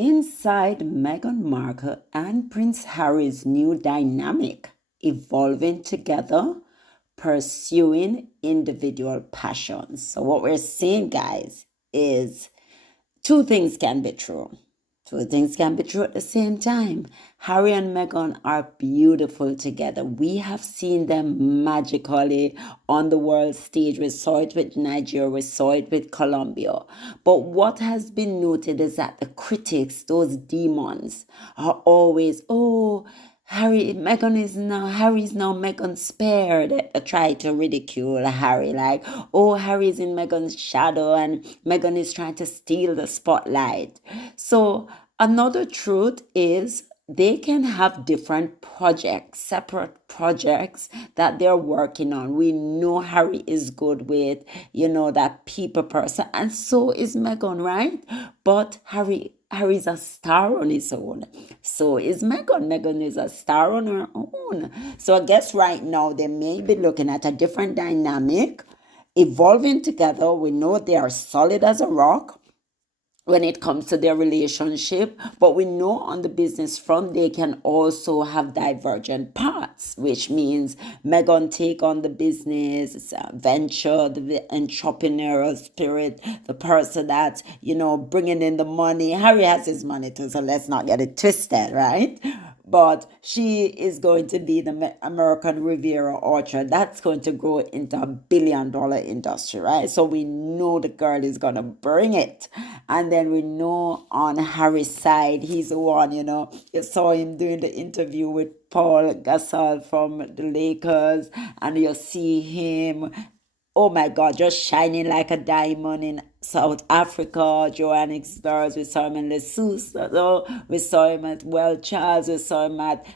Inside Meghan Markle and Prince Harry's new dynamic, evolving together, pursuing individual passions. So, what we're seeing, guys, is two things can be true. Two things can be true at the same time. Harry and Meghan are beautiful together. We have seen them magically on the world stage. We saw it with Nigeria, we saw it with Colombia. But what has been noted is that the critics, those demons, are always, oh, Harry's now Meghan spared. They try to ridicule Harry, like, oh, Harry's in Meghan's shadow and Meghan is trying to steal the spotlight. So another truth is they can have different projects, separate projects that they're working on. We know Harry is good with, that people person, and so is Meghan, right? But Harry's a star on his own. So is Meghan. Meghan is a star on her own. So I guess right now they may be looking at a different dynamic, evolving together. We know they are solid as a rock when it comes to their relationship, but we know on the business front they can also have divergent paths, which means Meghan take on the business venture, the entrepreneurial spirit, the person that's bringing in the money. Harry has his money too, so let's not get it twisted, right? But she is going to be the American Riviera Orchard. That's going to grow into $1 billion industry, right? So we know the girl is going to bring it. And then we know on Harry's side, he's the one, you saw him doing the interview with Paul Gasol from the Lakers, and you see him, oh my God, just shining like a diamond in South Africa, Johannesburg. We saw him in Lesotho. We saw him at Well Charles. We saw him at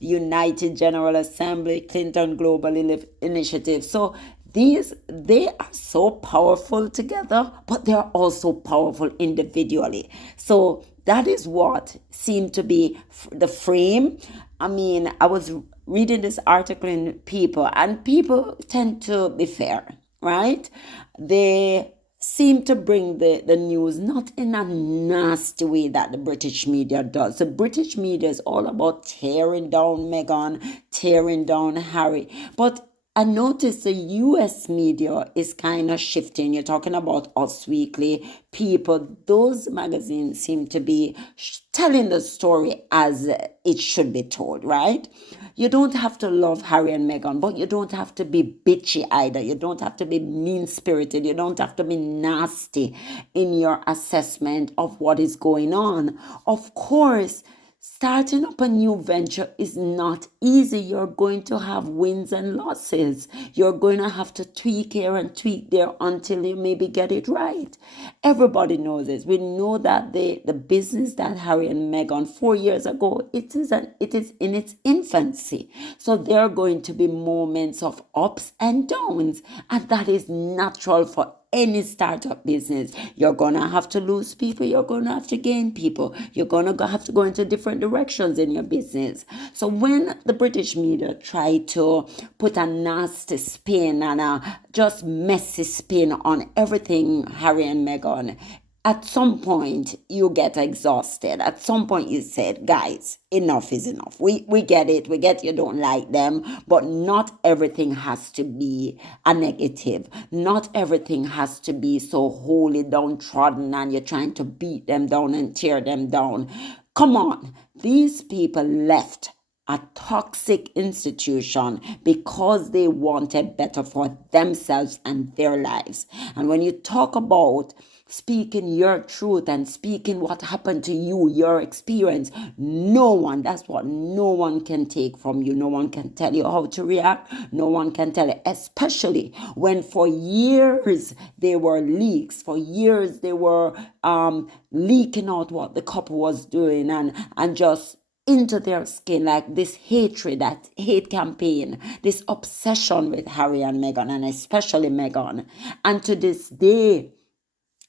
United General Assembly, Clinton Global Initiative. So they are so powerful together, but they're also powerful individually. So that is what seemed to be the frame. I mean, I was reading this article in People, and People tend to be fair, right? They seem to bring the news not in a nasty way that the British media does. The British media is all about tearing down Meghan, tearing down Harry. But I noticed the US media is kind of shifting. You're talking about Us Weekly, People. Those magazines seem to be telling the story as it should be told, right? You don't have to love Harry and Meghan, but you don't have to be bitchy either. You don't have to be mean-spirited. You don't have to be nasty in your assessment of what is going on. Of course, starting up a new venture is not easy. You're going to have wins and losses. You're going to have to tweak here and tweak there until you maybe get it right. Everybody knows this. We know that the business that Harry and Meghan 4 years ago, it is in its infancy. So there are going to be moments of ups and downs, and that is natural for any startup business. You're gonna have to lose people, you're gonna have to gain people, you're gonna have to go into different directions in your business. So when the British media try to put a nasty spin and a just messy spin on everything Harry and Meghan, at some point you get exhausted. At some point you said, guys, enough is enough. We get it. We get you don't like them, but not everything has to be a negative. Not everything has to be so wholly downtrodden and you're trying to beat them down and tear them down. Come on. These people left a toxic institution because they wanted better for themselves and their lives. And when you talk about speaking your truth and speaking what happened to you, your experience, that's what no one can take from you. No one can tell you how to react. No one can tell you, especially when for years there were leaks, for years they were leaking out what the couple was doing and just into their skin, like this hatred, that hate campaign, this obsession with Harry and Meghan, and especially Meghan. And to this day,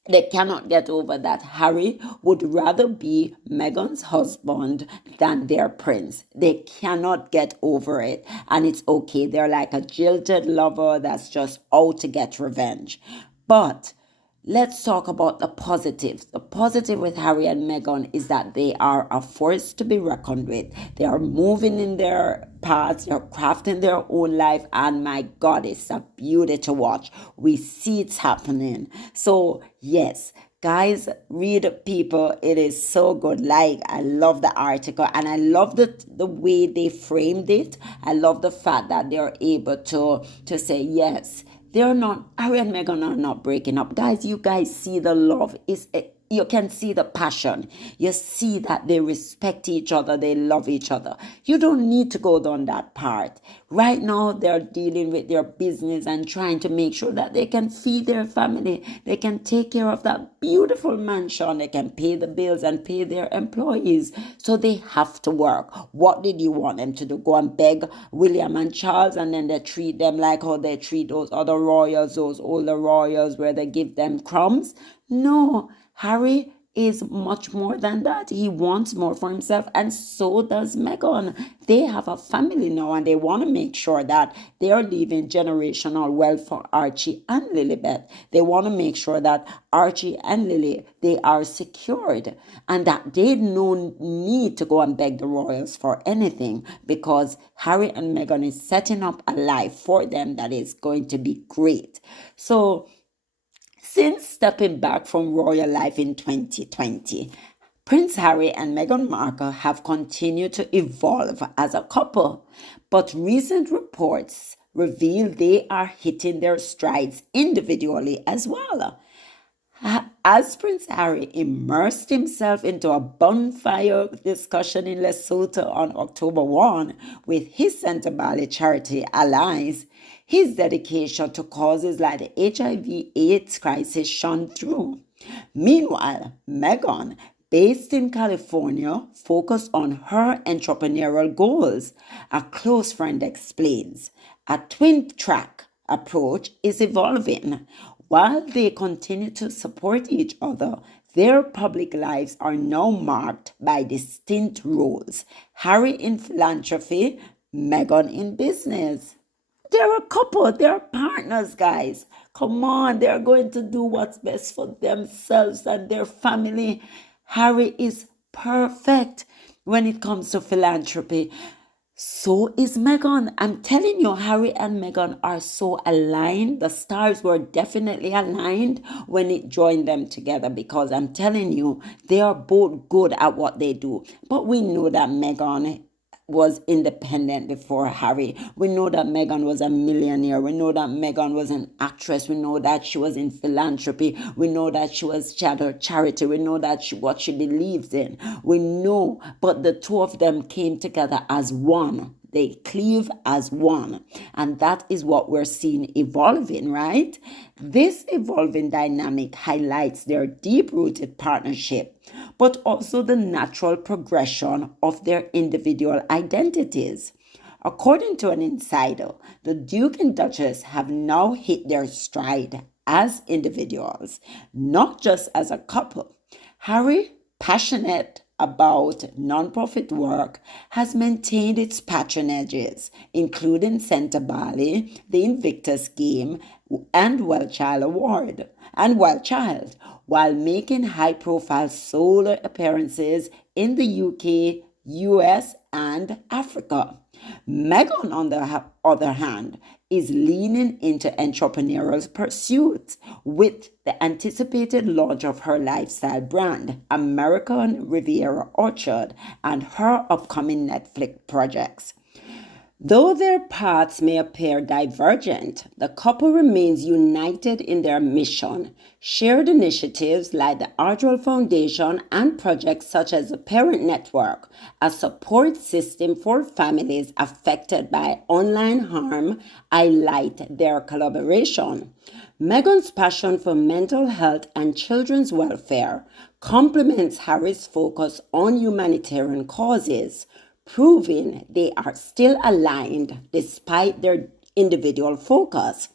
they cannot get over that Harry would rather be Meghan's husband than their prince. They cannot get over it. And it's okay. They're like a jilted lover that's just out to get revenge. But let's talk about the positives. The positive with Harry and Meghan is that they are a force to be reckoned with. They are moving in their paths, they're crafting their own life, and my God, it's a beauty to watch. We see it's happening. So, yes. Guys, read people. It is so good. Like, I love the article and I love the way they framed it. I love the fact that they're able to say, yes, they're not, Harry and Meghan are not breaking up. Guys, you guys see the love is, you can see the passion. You see that they respect each other. They love each other. You don't need to go down that part. Right now, they're dealing with their business and trying to make sure that they can feed their family. They can take care of that beautiful mansion. They can pay the bills and pay their employees. So they have to work. What did you want them to do? Go and beg William and Charles, and then they treat them like how they treat those other royals, those older royals, where they give them crumbs? No. Harry is much more than that. He wants more for himself, and so does Meghan. They have a family now, and they want to make sure that they are leaving generational wealth for Archie and Lilibet. They want to make sure that Archie and Lily, they are secured, and that they no need to go and beg the royals for anything, because Harry and Meghan is setting up a life for them that is going to be great. So, since stepping back from royal life in 2020, Prince Harry and Meghan Markle have continued to evolve as a couple, but recent reports reveal they are hitting their strides individually as well. As Prince Harry immersed himself into a bonfire discussion in Lesotho on October 1 with his Sentebale charity allies, his dedication to causes like the HIV/AIDS crisis shone through. Meanwhile, Meghan, based in California, focused on her entrepreneurial goals. A close friend explains. A twin track approach is evolving. While they continue to support each other, their public lives are now marked by distinct roles. Harry in philanthropy, Meghan in business. They're a couple, they're partners, guys. Come on, they're going to do what's best for themselves and their family. Harry is perfect when it comes to philanthropy. So is Meghan. I'm telling you, Harry and Meghan are so aligned. The stars were definitely aligned when it joined them together, because I'm telling you, they are both good at what they do. But we know that Meghan was independent before Harry. We know that Meghan was a millionaire. We know that Meghan was an actress. We know that she was in philanthropy. We know that she had her charity. We know that what she believes in. We know, but the two of them came together as one. They cleave as one. And that is what we're seeing evolving, right? This evolving dynamic highlights their deep-rooted partnership, but also the natural progression of their individual identities. According to an insider, the Duke and Duchess have now hit their stride as individuals, not just as a couple. Harry, passionate about nonprofit work, has maintained its patronages, including Sentebale, the Invictus Game, and Wild Child, while making high-profile solo appearances in the UK, US, and Africa. Meghan, on the other hand, is leaning into entrepreneurial pursuits with the anticipated launch of her lifestyle brand, American Riviera Orchard, and her upcoming Netflix projects. Though their paths may appear divergent, the couple remains united in their mission. Shared initiatives like the Archewell Foundation and projects such as the Parent Network, a support system for families affected by online harm, highlight their collaboration. Meghan's passion for mental health and children's welfare complements Harry's focus on humanitarian causes, proving they are still aligned despite their individual focus.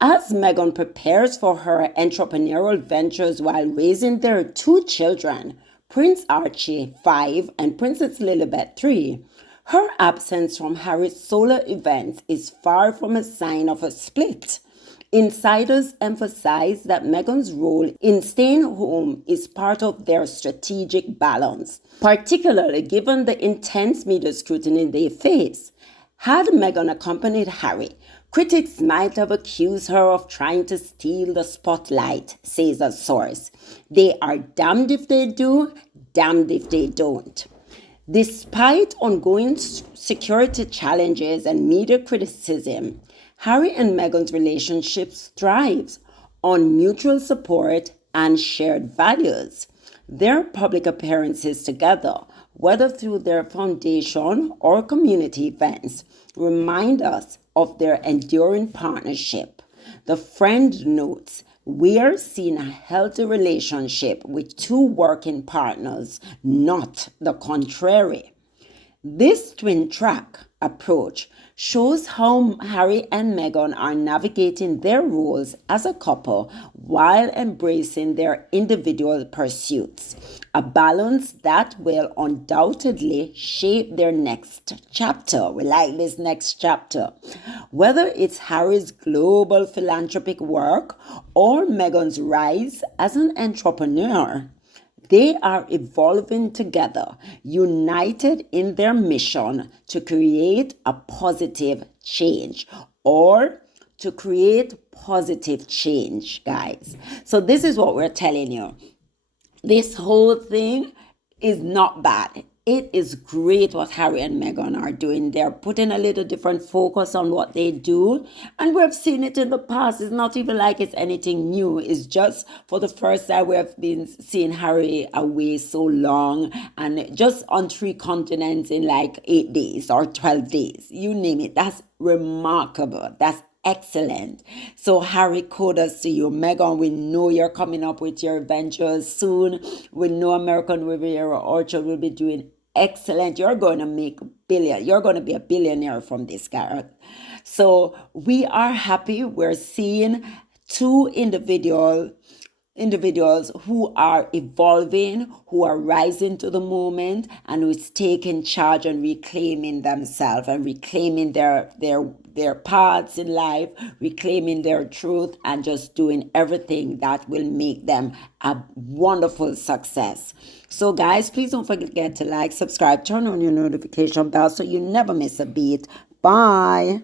As Meghan prepares for her entrepreneurial ventures while raising their two children, Prince Archie, 5, and Princess Lilibet, 3, her absence from Harry's solo events is far from a sign of a split. Insiders emphasize that Meghan's role in staying home is part of their strategic balance, particularly given the intense media scrutiny they face. Had Meghan accompanied Harry, critics might have accused her of trying to steal the spotlight, says a source. They are damned if they do, damned if they don't. Despite ongoing security challenges and media criticism, Harry and Meghan's relationship thrives on mutual support and shared values. Their public appearances together, whether through their foundation or community events, remind us of their enduring partnership. The friend notes, we are seeing a healthy relationship with two working partners, not the contrary. This twin track approach shows how Harry and Meghan are navigating their roles as a couple while embracing their individual pursuits, a balance that will undoubtedly shape their next chapter. We like this next chapter. Whether it's Harry's global philanthropic work or Meghan's rise as an entrepreneur, they are evolving together, united in their mission to create a positive change or to create positive change, guys. So this is what we're telling you. This whole thing is not bad. It is great what Harry and Meghan are doing. They're putting a little different focus on what they do. And we've seen it in the past. It's not even like it's anything new. It's just for the first time we've been seeing Harry away so long and just on 3 continents in like 8 days or 12 days. You name it. That's remarkable. That's excellent. So Harry, kudos to you. Meghan, we know you're coming up with your ventures soon. We know American Riviera Orchard will be doing excellent. You're going to make billion. You're going to be a billionaire from this guy. So we are happy. We're seeing two individuals who are evolving, who are rising to the moment, and who's taking charge and reclaiming themselves and reclaiming their paths in life, reclaiming their truth, and just doing everything that will make them a wonderful success. So guys, please don't forget to like, subscribe, turn on your notification bell so you never miss a beat. Bye.